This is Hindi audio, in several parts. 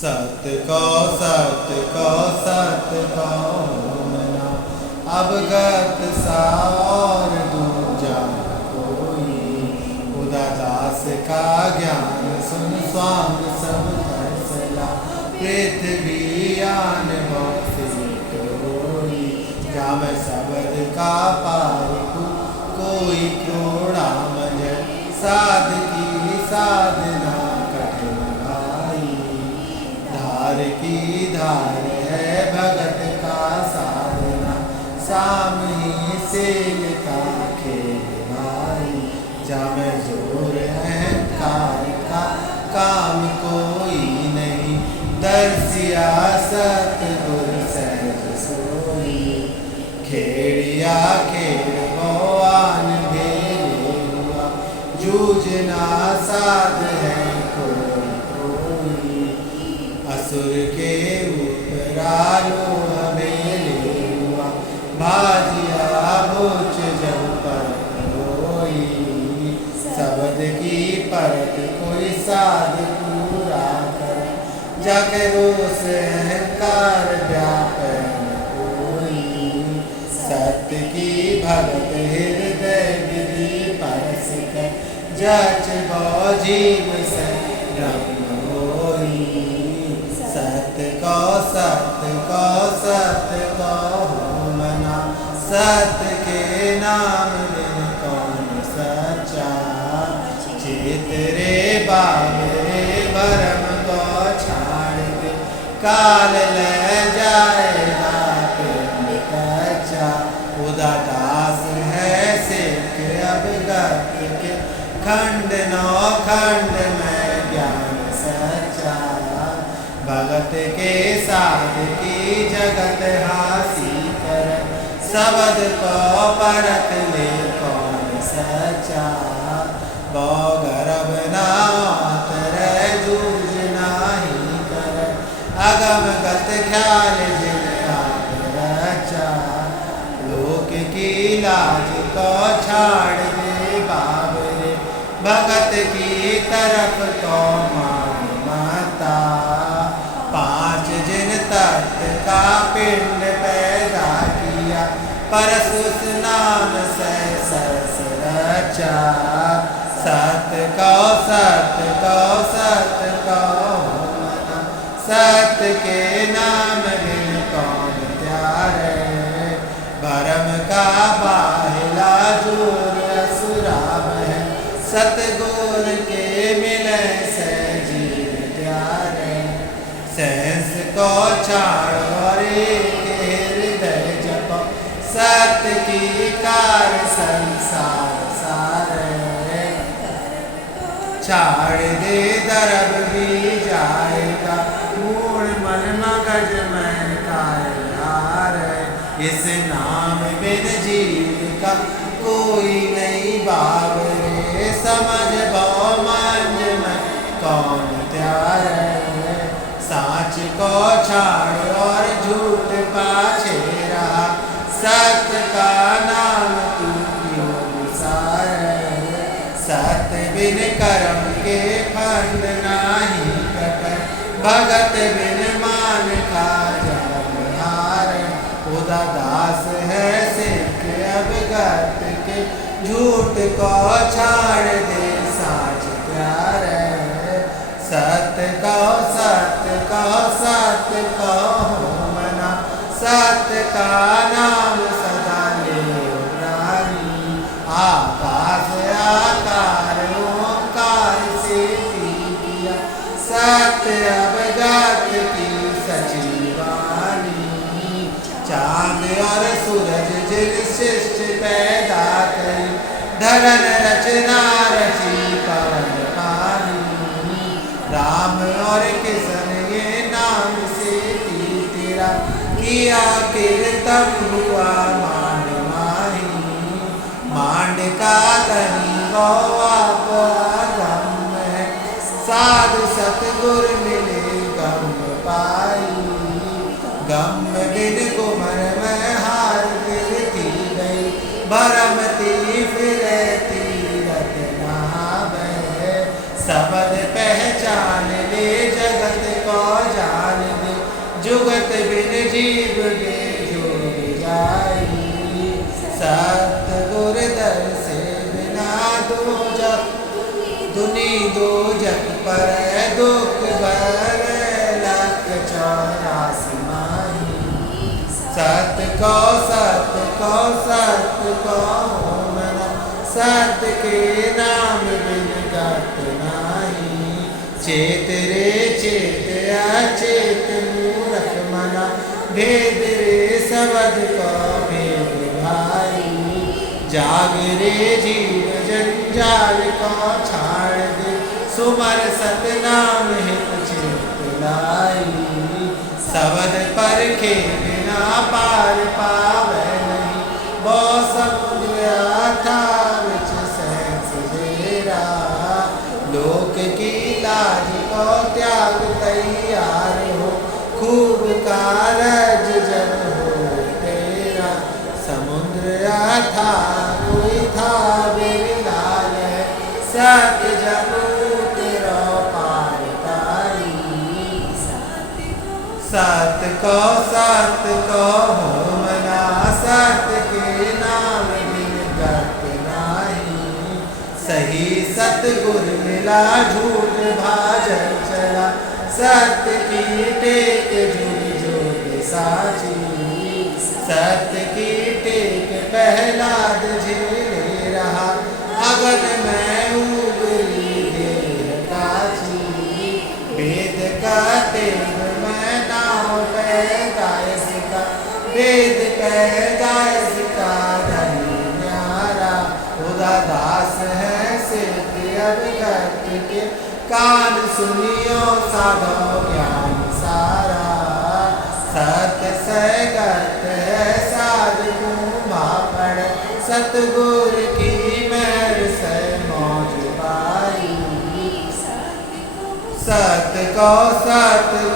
सत्य को मना, अवगत सा और दूजा कोई। उदादास का ज्ञान सुन स्वांग सब फैसला, पृथ्वी आन बहुत होई। जाम शब्द का पारिकु कोई क्रोड़ा मजर, साध की साधना कठिन भाई। धार की धार है भगत का साधना, सामने से का खेल भाई। जाम जोर अहंकार का काम कोई नहीं, दर्शिया सतगुर सहज सोई। खेड़िया खेड़ भगवान भेले हुआ, जूझना साध है कोई। असुर के उपरालो हमेले हुआ, भाजिया भोज जब पर होई। शब्द की परत कोई साध पूरा कर, जाके रोष अहंकार व्यापन कोई। सत्य की भगत हृदय विधि परस कर, जच जीव से ब्रह्म होई। सत्य को मना, सत्य के नाम बिन कौन सच्चा। चेत रे बाबरे भरम को छाड़ दे, काल ले जाएगा पिंड कच्चा। उदादास है सिख अवगत के, खंड नौ खंड में ज्ञान सच्चा। भगत के साध की जगत हासी कर, शब्द को परख ले कौन सच्चा। गर्भ नातर जूझ नाही कर, अगम गत ख्याल जिन रचा। लोक की लाज को छाड़ दे बाबरे, भगत की तरफ को मान माता। पांच जिन तत्व का पिंड पैदा किया, परसु नाम से सरस रचा। सत्य को मना, सत्य के नाम बिन कौन त्यारे। भरम का बाहिला जोर असुराम है, सतगुर के मिले से जीव त्यारे। सहस को छाड़ और एक हृदय जपो, सत्य की कार संसार सारे। छाड़ दे दरब भी जाएगा, मूड मन मगज में कायार। इस नाम बिन जीव का कोई नहीं बाबरे, समझ बहु मंज में कौन त्यारे। साच को छाड़ और झूठ पाछे रहा, सत्य का नाम तू क्यों विसारे। सत्य बिन कर्म के फंड नाही कट, भगत बिन मान का जन्म हार। उदादास है सिख अवगत के, झूठ को छाड़ दे साच प्यारे। सत्य को मना, सत्य का नाम सदा ले प्राणी। आकाश आकार ओंकार से किया, सत्य अवगत की सचिवानी। चांद और सूरज जिन शिष्ट पैदा करी, धरन रचना रची पवन पानी। राम और किशन ये नाम से तेरा, किया कीर्तन हुआ मांड माही। मांड का तनी वो आप गम है, साधु सतगुर मिले गम पाई। गम बिन कुमर में हार गिरती गई, भरमती फिरती रत नहावे। शब्द पहचान ले जगत को जीव के जोग जाई। सतगुर दर से बिना दो जग दुनी दो जग पर दुख भर लख 84 माही। सत को हो मना सत के नाम बिन गत नाही। चेत रे चेत अचेत मूरख मना भेद रे सबद को भेद भाई। जाग रे जीव जंजाल को छाड़ दे सुमर सतनाम हित चित लाई। सबद पर के बिना पार पावे नहीं बो समुद्र अथाह विच सहस जेरा। लोक की लाज को त्याग तैयार हो खूब कारज जब हो तेरा। समुद्र अथाह कोई था बेलाल है सत जब तेरा पार तारी। सत को हो मना सत के नाम बिन गत नाही। सही सतगुर मिला झूठ भाजन चला सत्य की टेक जुग जोग साची। सत्य की टेक प्रहलाद झेले रहा अगन में उबली देह काची। वेद का तेग में नाव पैदाइश का वेद पैदाइश का धनी न्यारा। खुदा दास है सिद्ध अवगत के कान सुनियो साधो ज्ञान सारा। सत्य सगत है साधु भापड़ सतगुर की मेहर से मौज पाई। सत्य को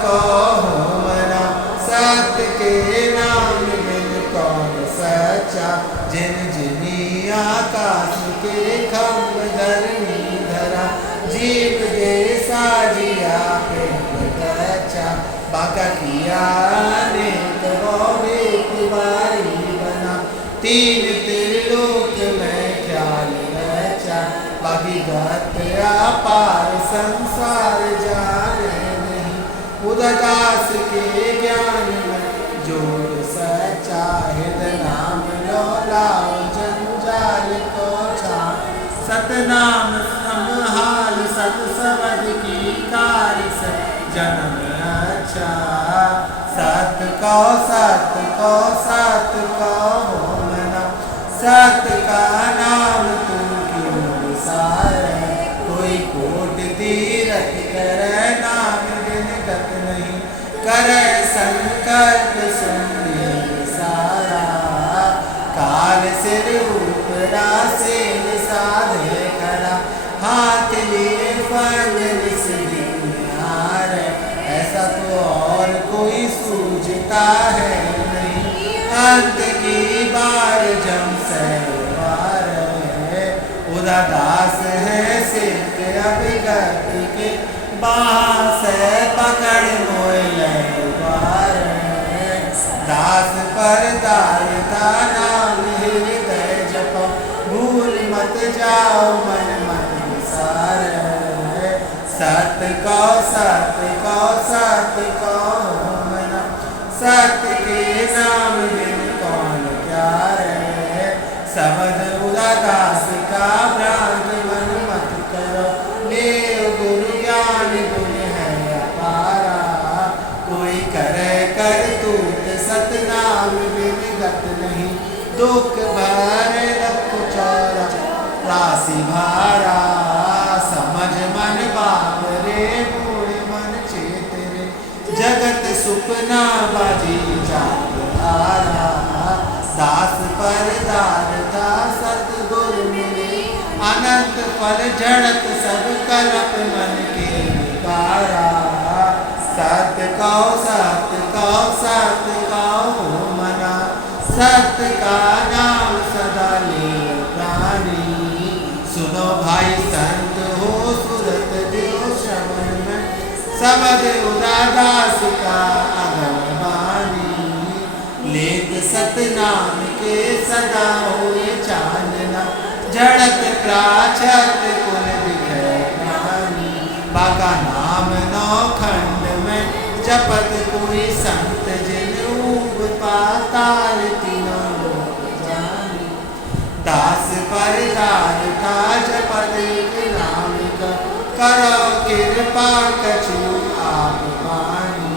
हो मना सत्य के नाम बिन कौन सच्चा। जिन जिनी आकाश के खम्भ धरनी धरा जीव दे साजिया प्रेम कच्चा। बाका किया अनेक एक बारी बना तीन त्रिलोक में ख्याल रचा। बाकी गत अपार संसार जाने नहीं उदास के ज्ञान में जोड़ सच्चा। हृदय नाम लो लाओ जंजाल को छा सतनाम संभाल सत सबद की कार्य से जन्म अच्छा। सत को हो मना सत का नाम तू क्यों विसारे। कोई कोट तीरथ करे नाम बिन गत नहीं करे संकल्प सुन सारा। काल सिर ऊपरा से साधे खड़ा हाथ लिए फल ऐसा तो और कोई सूझता है नहीं। अंत की बार जम से बार है उदा दास है सिद्ध अभिगत के बाह से पकड़ मोल बार। दास पर दारता नाम हृदय जपो भूल मत जाओ मन मत विसार। सत को हो मना सत्य के नाम बिन कौन प्यारे। सबद उदास का भ्रांत मन मत करो ले गुरु ज्ञान गुण है अपारा। कोई करे कर तूत सतनाम बिन गत नहीं दुख भर लख 84 भारा। समझ मन बाप रे बूढ़ मन चेत रे जगत सुपना बाजी जात हारा। दास पर दारता सतगुर मिले अनंत फल जड़त सब कलप मन के निकारा। सत्य को हो मना सत्य का नाम सदा ले प्राणी। सुनो भाई संत हो सुरत दियो श्रवण में सबद उदादास का अगम वाणी। लेत सतनाम के सदा होए चांदना, जड़त प्राचत कुल दिखे ज्ञानी। बाका नाम नौ खंड में जपत कोई संत, जिन ऊब पाताल तीनों लोक जानी। दास पर दार का जपत एक नाम का, करो कृपा कछु आप पानी।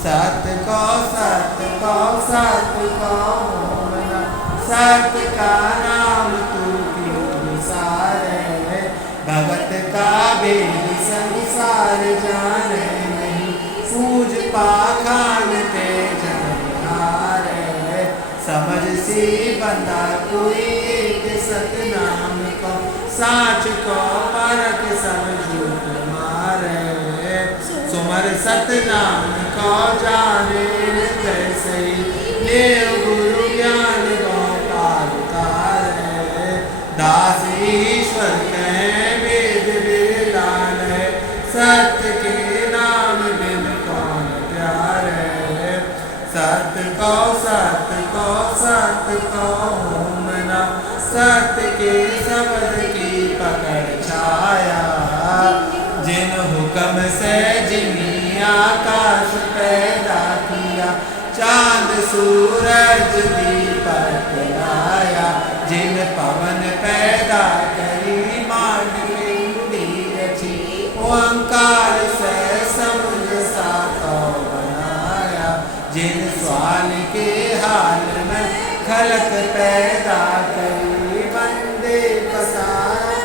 सत्य को सत्य को सत्य को मोहना, सत्य का नाम तू क्यों विसारे। भगत का भेद संसार जाने नहीं, पूज पाखान ते जन हारे। समझ सी बंदा कोई एक सतनाम को, साच को परख सब झूठ मारे। सुमर सतनाम को जाने कैसे, ले गुरु ज्ञान गोपाल तारे। दास ईश्वर कहे वेद वेदान, सत्य के नाम बिन कौन प्यारे। सत्य को सत्य को सत्य को होमना, सत्य के शब्द की पकड़ छाया। जिन हुक्म से जिमी आकाश पैदा किया, चांद सूरज दीपक लाया। जिन पवन पैदा करी मांडली रची, ओंकार से समुद्र सातो बनाया। जिन सवाल के हाल में खलक पैदा करी, बंदे पसारा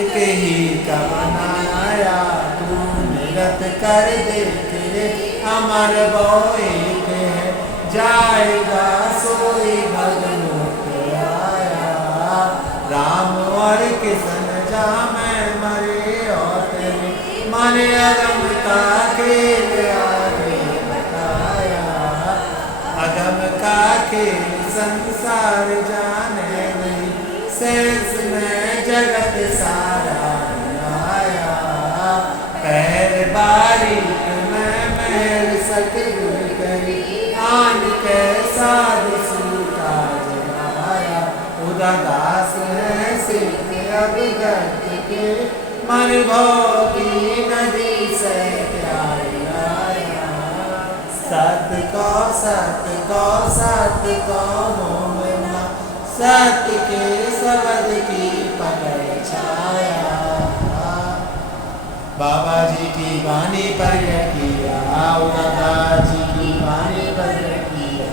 एक ही का बनाया। तू निरत कर देख रे अमर वो एक है, जाएगा सोई भगवत आया। राम और किशन जा मैं मरे और तेरे, मन अगम का खेल आगे बताया। अगम का खेल संसार जाने नहीं, सेंस में जगत सारा आया। पैर बारीक में महल सतगुर करी, आन के साधु सूता जगाया। उदास है सिद्ध अब गत के, मन भोगी नदी से प्यार लाया। सत्य को सत्य को सत्य को मोहना, सत्य के शब्द की पकड़ छाया। बाबा जी की वाणी प्रकट किया, दादा जी की वाणी प्रकट किया।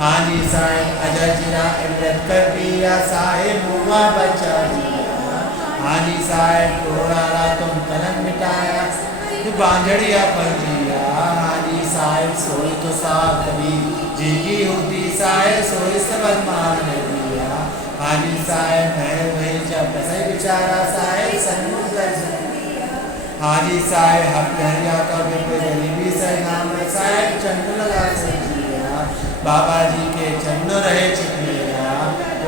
हाँ जी साईं अजय जीरा इमरत कर दिया, साहिब हुआ बचा दिया। हाँ जी साहिब कोरारा तुम कलम मिटाया, तू बांझड़िया पर जिया। हाँ जी साहिब सोई तो सा कभी जी की होती, साहिब सोई सबद मान दिया। हाँ जी साहिब है वही जब सही बेचारा, साहिब सन्मुख दर्शन। हाँ जी साहिब हफ्तरिया का बिल्कुल गरीबी से नाम, साहिब चंद लगा से जिया। बाबा जी के चन्नो रहे चिकमेरा,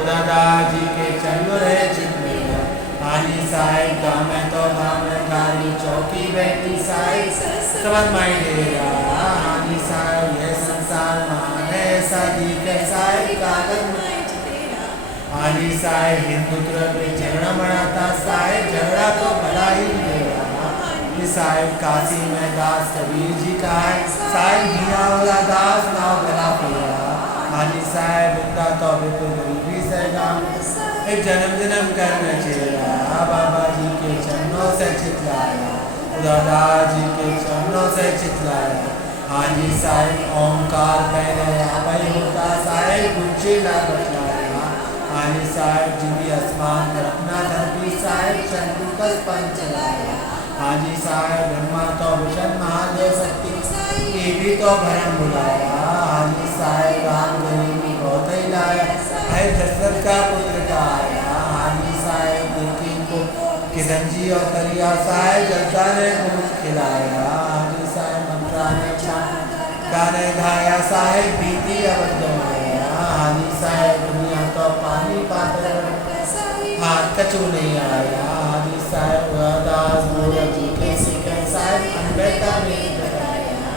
दादा जी के चन्नो रहे चिकमेरा। हाँ जी साहिब गाँव में तो गाँव में गाड़ी चौकी बैठी, साहिब सबद माई डेरा। हाँ जी साहिब ये संसार मान है शादी के, साहिब कागज में। हाँ जी साहिब हिंदुत्व पे झगड़ा मनाता, साहिब झगड़ा तो भला ही मेरा। साहिब काशी में दास कबीर जी का है, साहिब जिया वाला दास नाव बना पिया। हाँ जी साहिब इतना तो बिल्कुल गरीबी से गाँव, एक जन्म जन्म करना चेहरा। बाबा जी के चरणों से चितलाया, दादा जी के चरणों से चितलाया। हाँ जी साहिब ओंकार पहले भाई होता, साहिब गुंजीला बतलाया। हाँ जी साहिब जी भी आसमान पर अपना धरती, साहिब चंद्र का पंच लाया। हाँ जी साहिब ब्रह्मा तो विष्णु महादेव शक्ति, ये भी तो भरम बुलाया। हाँ जी साहिब राम गरीबी बहुत ही लाया, है दशरथ का पुत्र का आया। हाँ जी साहिब दुर्गी को किशन जी और करिया, साहिब जनता ने खूब खिलाया। हाँ जी साहिब मंत्रा ने गाने गाया, साहिब बीती अवध माया। हाँ जी साहिब दुनिया तो पानी पात्र, हाथ कचू नहीं आया। हाँ जी साहिब दास बोल जी के सिखे, साहिब अनबेटा में बताया।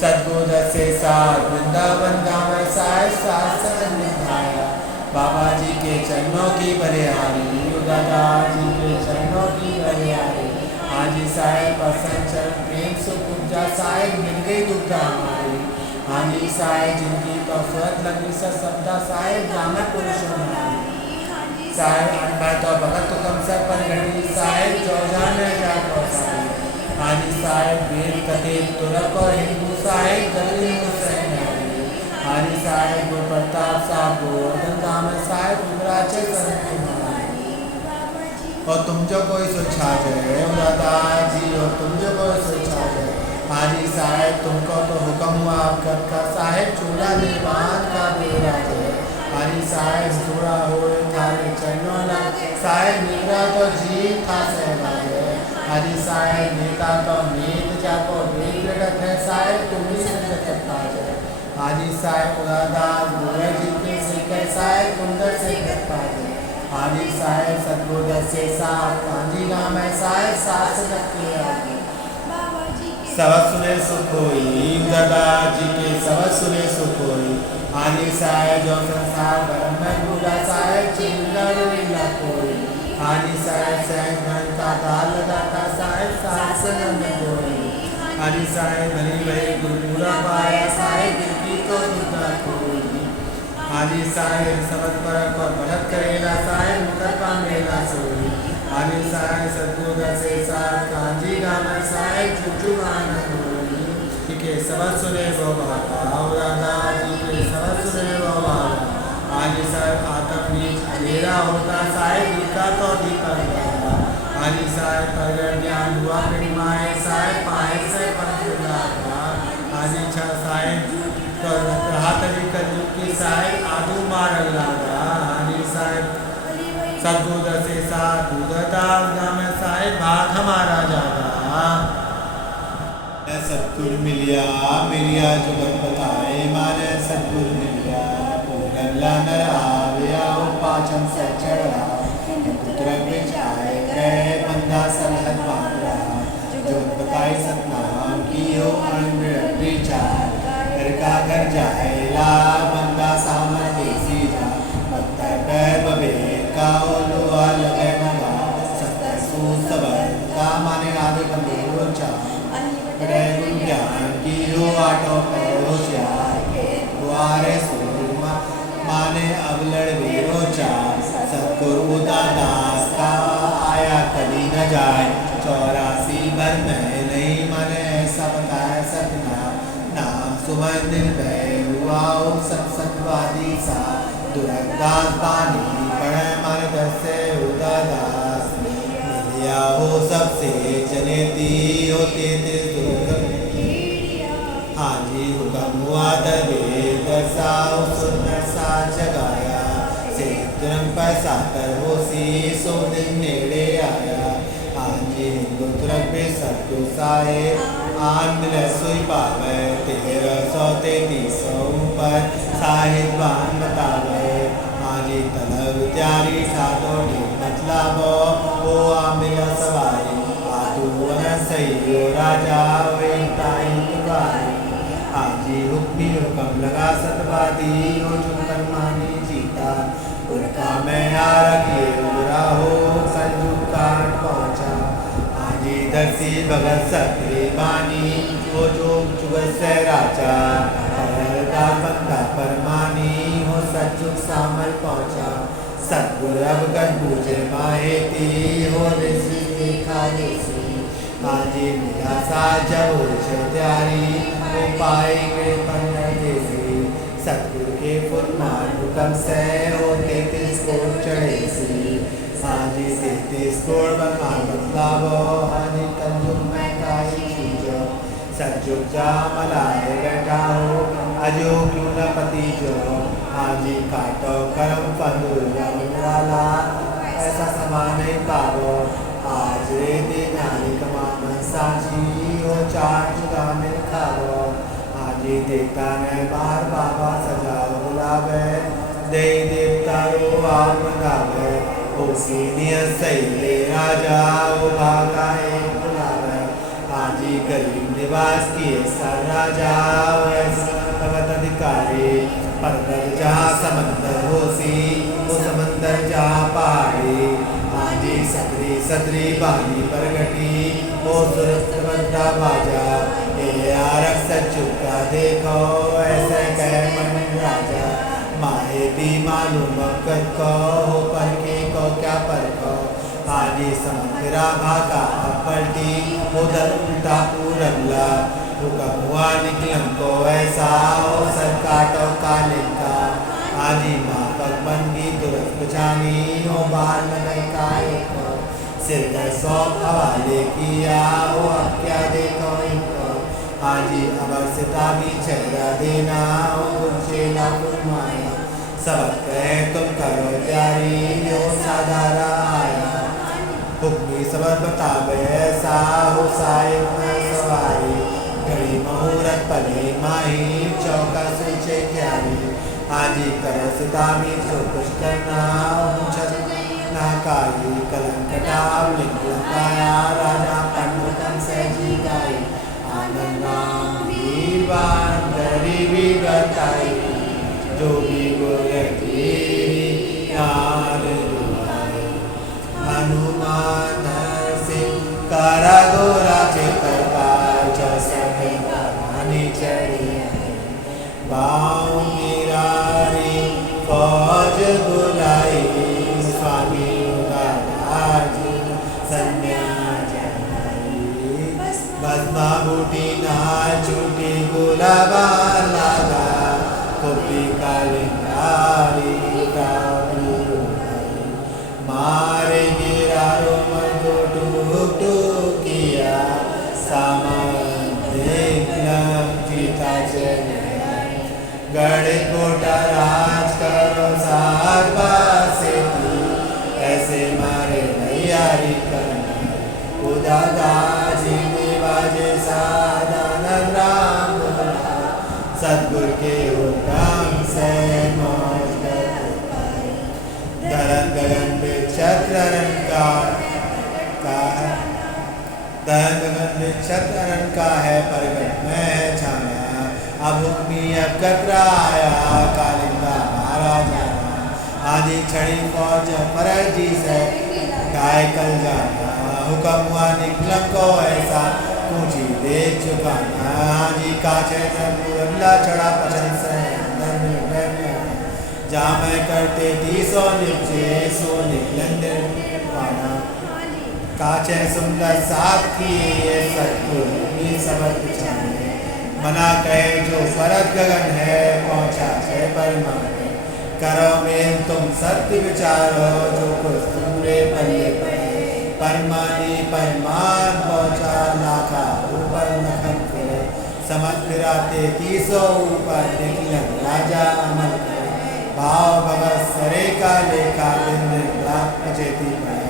सद्गुरु से साथ वृंदावन गाँव साय शासन निभाया। बाबा जी के चरणों की बलिहारी, दादा जी के चरणों की बलिहारी। हाजी साहेब पसंद चरण प्रेम सुख उपजा, साहेब मिल गई दुर्गा हमारी। हाजी साहेब जिनकी कसरत लगी सप्ताह, साहेब जाना पुरुषों साहेब अनबा तो भगत कम से पर घड़ी, साहेब चौजा में जाकर साहेब। हाजी साहेब वीर कथे तुरक और हिंदू, साहेब गली मुसैन। हाजी साहेब गुरप्रताप साहब गोवर्धन धाम, साहेब उमराचे संत और तुम जो कोई सुझा जाए दादा जी, और तुम जो कोई सुझा जाए। हाजी साहेब तुमको तो हुक्म हुआ आपका, साहेब चूल्हा दीवान का बेरा है। हाजी साहेब चूड़ा हो थारे चरणों ना, साहेब निकला तो जी था सहबाजे। हाजी साहेब नेता तो नीत जाको बेग जगत है, साहेब तुम ही संगत पाजे। हाजी साहेब उदादास बुरे जिनके सीखे, साहेब कुंदर से गत पाजे। हाजी साहेब सतगुरु से साथ कांजी गाँव है, साहेब सास रखे सबक सुने सुख होई, दादा जी के सबक सुने सुख होई। हाजी साहेब जो संसार भरम में बूढ़ा, साहेब चिंगर लीला कोई। हाजी साहेब सहज मन का ताल लगाता, साहेब सास नंद कोई। हाजी साहेब भली भली गुरुपुरा पाया, साहेब दिल की तो दुर्गा कोई। हाजी साहेब सबक पर भगत करेला, साहेब मुकर का मेला सोई। हाजी साहेब सतगुरु से साथ कांजी गाँव साहेब चुचुआन होई। के सबक सुने वो बाबा, दादा जी के सबक सुने वो बाबा। हाजी साहेब आतम नीच अंधेरा होता, साहेब दिखा तो दिखा होता। हाजी साहेब प्रगट ज्ञान हुआ प्रेमाए, साहेब पाए से पंचुला। हाजी छा साहेब हाथ कलयुग की साहेब आदू मार लागा। हाजी साहेब सतगुरु से साथ दूधदास गाँव साहेब भाग हमारा जागा। सतगुरु मिलिया मिलिया जुगत बताए, माने सतगुरु मिलिया पूरन नर आविया, पाचन से चढ़ा पुत्र बिछाए गए, बंदा सरहद बांधा। जुगत बताए सतनाम की हो अनृत चार, घर का घर जाएला बंदा सामने देसी जा। पत्थर पैर बबे का लोहा लगे मगा, सत्तर सू सबर का माने आगे बंदो चा। बड़े ज्ञान की हो आटो पैरो चार, द्वारे सूरमा माने अब लड़वेरो चार। सतगुरु दास का आया कभी न जाए, 84 भर में नहीं माने ऐसा बताया सतना। नाम सुमन दिल में हुआ सत्संगवादी सा, दुर्दास पानी पढ़े मन दसे उदादास। मिलिया हो सबसे जनेती होते थे दुर्ग। हाजी हुक्म हुआ तबे दसाओ सुंदर सा जगाया, से तुरंत पैसा कर वो सी सो दिन नेड़े आया। हाजी हिंदू तुरंत पे सत्तु साहेब आन मिले सुई पावे, 1333 ऊपर साहिब बान बतावे। हाजी तलब त्यारी सातो मतलब वो आमिला सवारी, आतू वन सही राजा वे ताई तुम्हारी। हाजी हुक्मी हुक्म लगा सतवादी, हो चुकर मानी जीता। उनका मैं यार किए बुरा हो संजू काट पहुँचा। हाजी दर्शी भगत सत्री बानी, हो जो चुगत से राजा। हरदास बंदा परमानी, हो सचुक सामल पहुँचा। सतगुरु अब कर पूजे माहेती, हो ऋषि देखा ऋषि। हाजी मेरा साथ जब हो त्यारी, वो पाए गए पंडा देसी। सतगुरु के फुलमान हुक्म से हो 33 कोट चढ़े सी। हाजी 33 कोट बमान बतलावो, हाजी कंजुक में काई चीजो। सतजुग जा मलाए बैठा हो, अजो क्यों न पति जो। हाजी काटो करम पंदुरा वाला, ऐसा समान नहीं पावो। आज रे नानी कमान साची, हो चार जुगा मिल खावो। हाजी देवता ने बार बाबा सजाओ बुलावे, दे देवता रो आप मंगावे। ओ सीनियर सही ले राजा, ओ भागा एक बुलावे। हाजी जी गरीब निवास किए सर राजा भगत अधिकारी पर्वत जहाँ समंदर हो सी वो समंदर जहाँ पहाड़ी आजी सदरी सदरी बानी परगटी ओ सुरत बंदा बाजा ये आरक सचुका देखो ऐसे कह मन राजा माए भी मालूम कर को हो पर के को क्या पर को आजी समंदरा भागा पलटी उधर उल्टा पूरबला हुआ हुआ निकलम को ऐसा हो सर काटो कालिन का आजी माँ पग बंदी दुरस बचानी हो बाल में काय को सिर का सौंप हवाले किया हो अब क्या देखो इनको आजी अबर सिताबी चेहरा देना हो गुलचेला फुलमाया सबक कहे तुम करो प्यारी हो साधारा आया हुक्मी सबर बतावे ऐसा हो साहिब में सवारी घड़ी मुहूर्त पले माही चौका सूचे क्यारी आजी कर सिताबी जो कुछ करना नाकारी कलंकटाव लिख लगाया राजा पंडितन से जी गाई आनंद राम वीरवान गरीबी बताई जो भी बोलती याद दुआई हनुमान सिंह करा गोरा चित्रकार जैसे चढ़ी बाऊ मीरारी फौज बुलाई स्वामी बदमा बूटी नाल छूटी गुलाबा लगा कुपी कालिंगारी मारे गिरारो मर्दो टूक टूक किया सामान देखलम जीता चले गढ़ कोटा राज करो साग बासे तू ऐसे मारे तैयारी करना खुदा दाजी बाजे सादानंद राम सतगुर के हुक्म से मौज दरन गगन पे छत्रन का दरन गगन पे छत्रन का है परगट में है छाया अब हुक्मी अब कतरा आया कालिंगा महाराजा आदि छड़ी फौज फरज जी से गाय कल जाना हुक्म हुआ निकलम को ऐसा पूछी देख चुका जी काछे अगला चढ़ा पसंद से जहाँ मैं करते थी सो निपचे सो निकलन पाना काछे सुंदर साथ किए सतगुर भी सबक बिछाने मना कहे जो फरत गगन है पहुँचा है परमात्मा करो मेल तुम सत्य विचारो जो कुछ तुमरे पल्ले पड़े परमानी परमान पहुँचा लाखा ऊपर नखन फिरे समझ फिराते तीसो ऊपर निकलन राजा अमल करे भाव भगत सरे का लेखा बिंद पचेती पड़े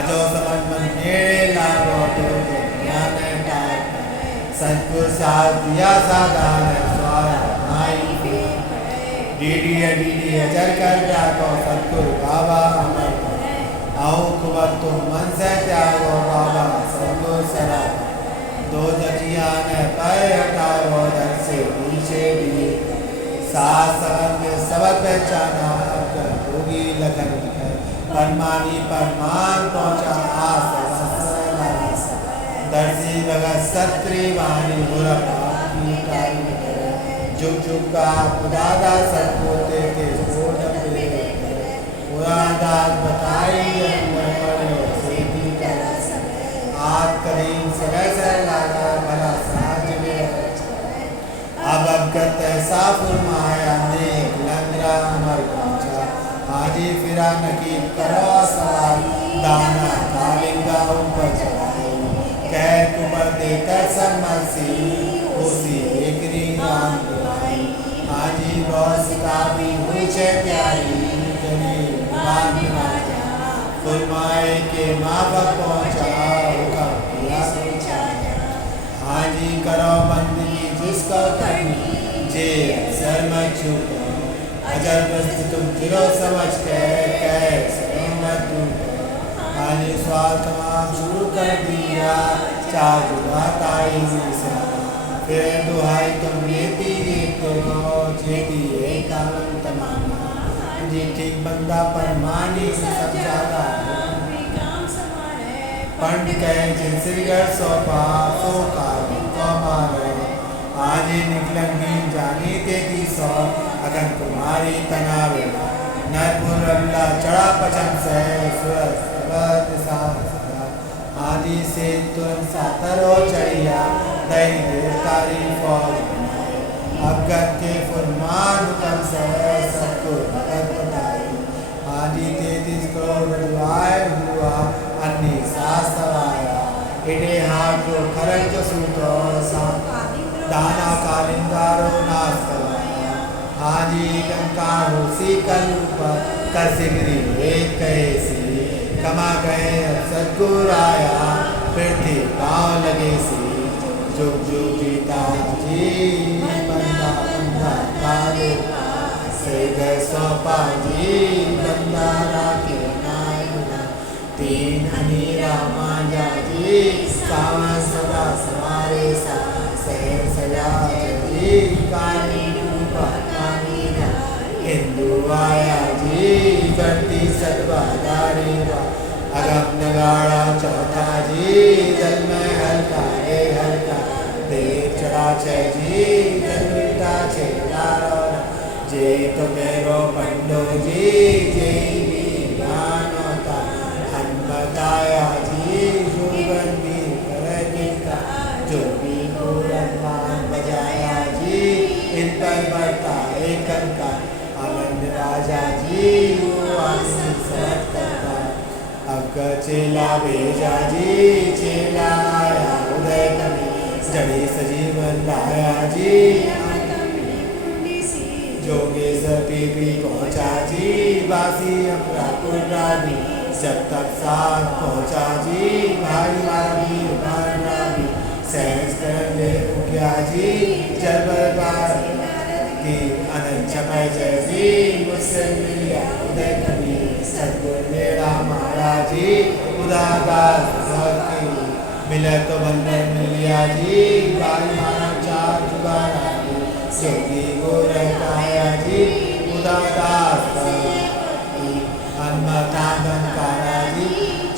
अजो समझ मन नेड़े लागो तो ज्ञान टार सतगुर साथ दिया साधान स्वारा नाई डीडी अजर कर जाको सतगुर बाबा अमर आओ कुबर तुम मन से त्यागो बाबा सबको सरा दो जजिया ने पैर हटाओ दर से नीचे भी सास सबक में सबक पहचाना अब होगी लगन परमानी परमान पहुँचा आस दर्जी भगत सत्री वाणी बुरा जुग जुग का खुदादा सतपोते के पुरादास बताई आप करीम समय से लागा भला साज में अब अवगत ऐसा फरमाया नेक लंगरा अमर पहुँचा हाजी फिरा नकीब करो सवाल दाना कालिंगा ऊपर चढ़ाए कैर कुबर देकर सम्मसी उसी एकरी नाम बुलाई हाजी बहुत सिताबी हुई छे प्यारी फुलमाए के माँ बाप पहुँचा हाजी करो बंदगी जिसको करनी जे सर में छुपो अजर बस्त तुम दिलो समझ के कैसे मत आज सवाल तमाम शुरू कर दिया, चार जुगा ताई से फिर दुहाई तुम लेती देखते हो, जेती एक आलम तमामा जी ठीक बंदा परमानी सब ज्यादा पंड कहे जिनसिगर सौपा सो काली को मारे आज निकलंगी जानी तेती सौ अगर तुम्हारी तनावे नरपुर अल्लाह चढ़ा पचम से आदि से तुरंत सातरो चढ़िया दई देवतारी फौज अवगत के फुरमान कम से सबको भगत बताई आदि 33 करोड़ रुआए हुआ अन्नी सास सवाया इडे हाथ को खरज जो सूतो दाना कालिंगारो नाश करवाया आदि कंकारो सीकल ऊपर कसिगरी एक कैसी कमा गए सदगुराया पृथ्वी पाँव लगे सी जुग जुग जीता जी बंदा बंदा काले से गए सौपा जी बंदा राखे नायना तीन अनीरा मांझा जी सावन सदा सवारे सा सहर सजा जी काली रूपा कालीना हिंदू आया जी बढ़ती सदवादारी अगम नगाड़ा चौथा जी जल में हल्का रे हल्का देव चढ़ा छे जी जल मिटा छे लारोना जे तो मेरो पंडो जी जे भी ज्ञान होता हन बताया जी जुगन भी कर गीता जो भी पूरन मान बजाया जी इन पर बढ़ता एक का आनंद राजा जी आनंद करता अब चेला भेजा जी चेला आया उदय कवि जड़ी सजीवन लाया जी जोगेश्वर पीपी पहुँचा जी बासी अपना भी जब तक साथ पहुँचा जी भाई मारा भी सहज कर ले गया जी जब की अनंत छपाई जय जी मुझसे मिलिया उदय कवि सदगुरु मेरा महाराज जी उदादास की मिले तो बंदर मिलिया जी बाल मारा चार जुगाड़ा जोगी गोरखाया जी उदादास अन्नतागन कारा जी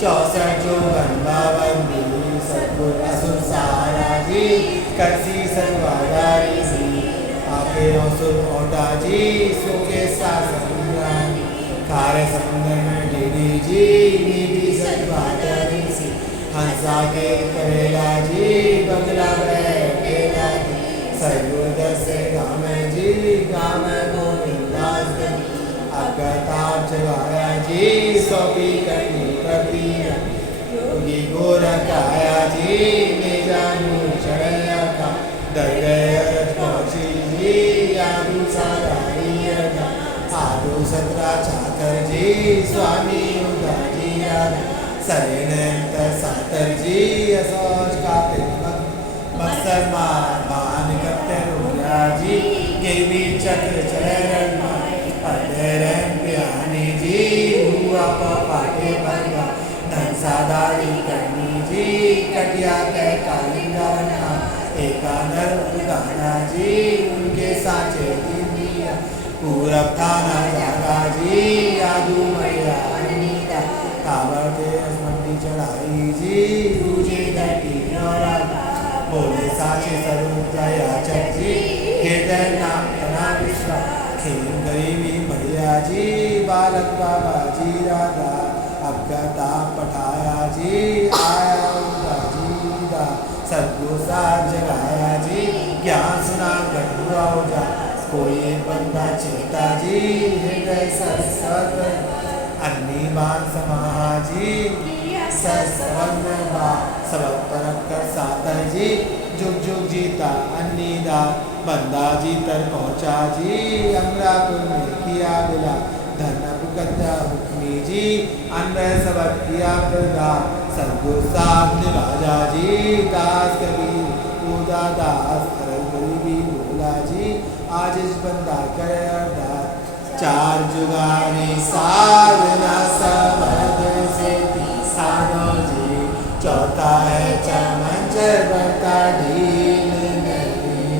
64 जोगन बावन सदगुरु असुर सहारा जी करसी सदवादारी जी आपे असुर ओटा जी सुखे समुद्रानी खारे समुद्र में डीडी जी नीडी सदवादारी सी हंसा के करेला जी बंगला बैठेला जी सरगुदर से गाँव जी गाँव गोविंदास अगताप जगाया जी सौंपी करनी करती योगी गोरखाया जी ले जानू चढ़ैया का डर गए पहुँची जी आदू साधारी आदू सतरा चाकर जी स्वामी उदा जी सरेनंत सातर जी असोज का मत्सर मान करते रुकिया जी गेवी चक्र चरण अधरन प्यानी जी हुआ पाटे बंगा धन सादारी करनी जी कटिया के कालिंगाना एकानर गाना जी उनके साचे दिया पूरब थाना जागा जी यादू मैया अनीता कावर दे मंडी चढ़ाई जी दूजे घटी नौरा बोले साचे स्वरूप दया जी हृदय नाम तना विश्वा खेल गरीबी बढ़िया जी बालक बाबा जी राधा अवगता पठाया जी आया उनका जी दा सदगुरु साथ जगाया जी ज्ञान सुना गढ़ुआ जा कोई बंदा चेता जी हृदय सरस्वत अन्नी बान समाहा जी सरस्वत सबक परक कर सातर जी जुग जुग जीता अन्नीदा बंदा जी तर पहुँचा जी अमरापुर में किया बिला धन पुकता हुक्मी जी अन्य सबक किया बिला सदगुरु साथ निभाजा जी दास कबीर उदा दास हर गरीबी बोला जी आज इस बंदा करे अरदास चार जुगानी साधना सबद से होता है चमंचर बनता ढील नहीं।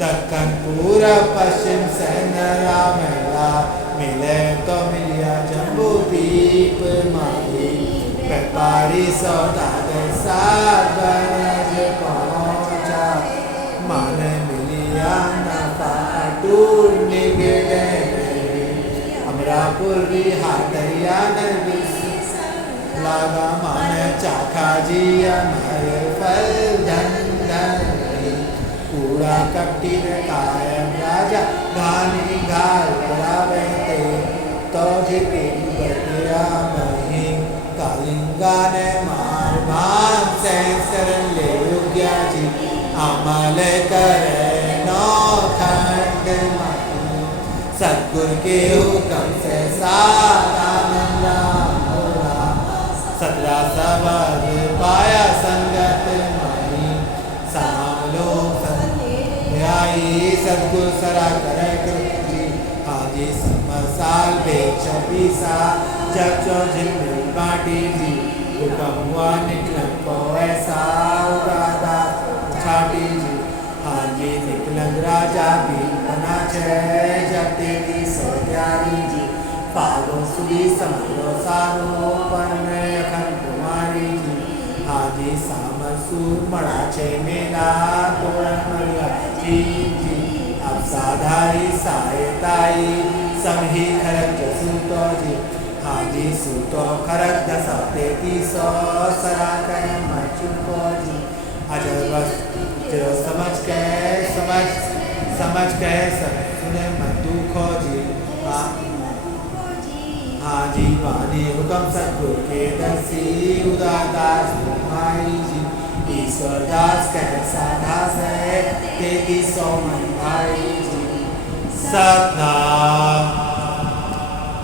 दक्कन पूरा पश्चिम से नरा मेला मिले तो मिलिया जम्बू दीप माही। व्यापारी सौदागर साथ बनज पहुंचा मान मिलिया नफा टूट निगड़े अमरापुर हाटरिया नरगिस लागा मान चाखा जी अमर फल धन धन कूड़ा कपटी ने कायम राजा घानी घाल करावे ते तो जी बटिया मही कालिंगा ने मार भान सेंसर ले गया जी अमल करे नौ खंड सतगुर के हुक्म से सारा मंगला होगा। 17 सबद पाया संगत माही सामलो सत्याई सतगुर सरा करे कृति हाजी समसाल बेच पीसा जब जो जिन बाटी जी हुक्म हुआ निकलन को ऐसा उगादा छाटी जी हाजी निकलन राजा भी बना छे जब तेरी सोत्यारी जी फागो सुदी समलो सारो पर में अखन कुमारी जी हाजी सामसूर मड़ा छे मेला तोरण मरिया जी जी अब साधारी सायताई समही खरक जसूतो जी हाजी सूतो खरक दस तेतीसो सरा कह मचुको जी अजर बस जो समझ के सब सुने मत दुखो जी हाजी वाणी हुक्म सतगुर के दसी उदारदास माई जी ईश्वर दास कह साधा से 3300 मन भाई जी सतनाम।